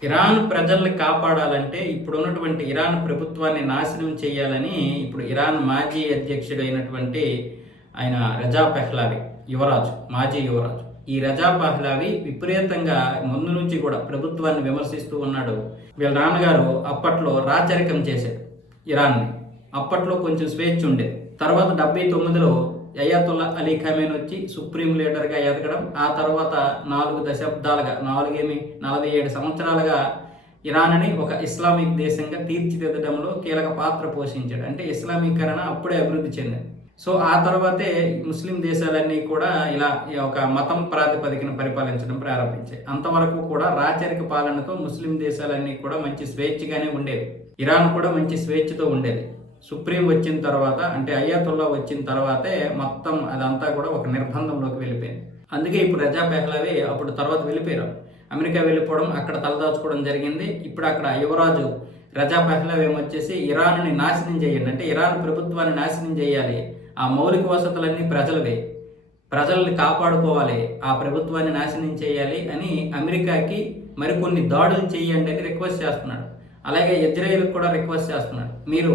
Iran ప్రజల్ని కాపాడాలంటే ఇప్పుడున్నటువంటి Iran ప్రభుత్వాన్ని నాశనం చేయాలని ఇప్పుడు ఇరాన్ మాజీ అధ్యక్షుడైనటువంటి ఆయన రజా పెహ్లావి మాజీ యువరాజు. ఈ రజా పహ్లావి విపరీతంగా ముందు నుంచి కూడా ప్రభుత్వాన్ని విమర్శిస్తూ ఉన్నాడు. వీళ్ళ నాన్నగారు అప్పట్లో రాచరికం చేశాడు ఇరాన్ని. అప్పట్లో కొంచెం స్వేచ్ఛ ఉండేది. తర్వాత 79లో అయాతుల్లా అలీ ఖమేని వచ్చి సుప్రీం లీడర్గా ఎదగడం, ఆ తర్వాత 4 దశాబ్దాలుగా 47 సంవత్సరాలుగా ఇరాన్ని ఒక ఇస్లామిక్ దేశంగా తీర్చిదిద్దడంలో కీలక పాత్ర పోషించాడు. అంటే ఇస్లామీకరణ అప్పుడే అభివృద్ధి చెందింది. సో ఆ తర్వాతే ముస్లిం దేశాలన్నీ కూడా ఇలా ఒక మతం ప్రాతిపదికన పరిపాలించడం ప్రారంభించాయి. అంతవరకు కూడా రాచరిక పాలనతో ముస్లిం దేశాలన్నీ కూడా మంచి స్వేచ్ఛగానే ఉండేవి. ఇరాన్ కూడా మంచి స్వేచ్ఛతో ఉండేది. సుప్రీం వచ్చిన తర్వాత, అంటే అయాతుల్లా వచ్చిన తర్వాతే మొత్తం అదంతా కూడా ఒక నిర్బంధంలోకి వెళ్ళిపోయింది. అందుకే ఇప్పుడు రజా పెహ్లావి అప్పుడు తర్వాత వెళ్ళిపోయారు. అమెరికా వెళ్ళిపోవడం, అక్కడ తలదాచుకోవడం జరిగింది. ఇప్పుడు అక్కడ యువరాజు రజా పెహ్లావి ఏమొచ్చేసి ఇరాన్ని నాశనం చేయండి, అంటే ఇరాన్ ప్రభుత్వాన్ని నాశనం చేయాలి, ఆ మౌలిక వసతులన్నీ ప్రజలవే, ప్రజల్ని కాపాడుకోవాలి, ఆ ప్రభుత్వాన్ని నాశనం చేయాలి అని అమెరికాకి మరికొన్ని దాడులు చేయండి అని రిక్వెస్ట్ చేస్తున్నాడు. అలాగే ఇజ్రాయెల్కి కూడా రిక్వెస్ట్ చేస్తున్నాడు, మీరు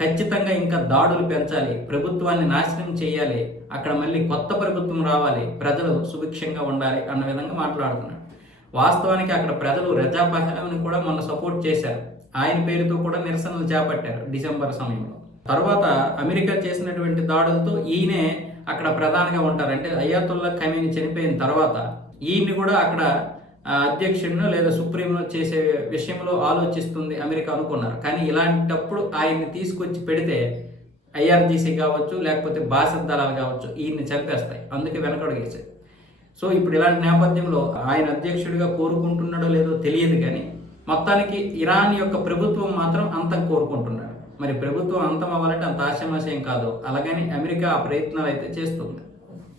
ఖచ్చితంగా ఇంకా దాడులు పెంచాలి, ప్రభుత్వాన్ని నాశనం చేయాలి, అక్కడ మళ్ళీ కొత్త ప్రభుత్వం రావాలి, ప్రజలు సుభిక్షంగా ఉండాలి అన్న విధంగా మాట్లాడుతున్నాడు. వాస్తవానికి అక్కడ ప్రజలు రజా పహ్లావిని కూడా మొన్న సపోర్ట్ చేశారు. ఆయన పేరుతో కూడా నిరసనలు చేపట్టారు డిసెంబర్ సమయంలో. తర్వాత అమెరికా చేసినటువంటి దాడులతో ఈయనే అక్కడ ప్రధానంగా ఉంటారు. అంటే అయాతుల్లా ఖమేని చనిపోయిన తర్వాత ఈయన్ని కూడా అక్కడ అధ్యక్షుడినో లేదా సుప్రీంలో చేసే విషయంలో ఆలోచిస్తుంది అమెరికా అనుకున్నారు. కానీ ఇలాంటప్పుడు ఆయన్ని తీసుకొచ్చి పెడితే ఐఆర్జీసీ కావచ్చు, లేకపోతే బాసత్ దళాలు కావచ్చు, ఈయన్ని చంపేస్తాయి. అందుకే వెనకడుగేసాయి. సో ఇప్పుడు ఇలాంటి నేపథ్యంలో ఆయన అధ్యక్షుడిగా కోరుకుంటున్నాడో లేదో తెలియదు, కానీ మొత్తానికి ఇరాన్ యొక్క ప్రభుత్వం మాత్రం అంతం కోరుకుంటున్నాడు. మరి ప్రభుత్వం అంతం అవ్వాలంటే అంత ఆశామాశయం కాదు. అలాగని అమెరికా ఆ ప్రయత్నాలు అయితే చేస్తుంది.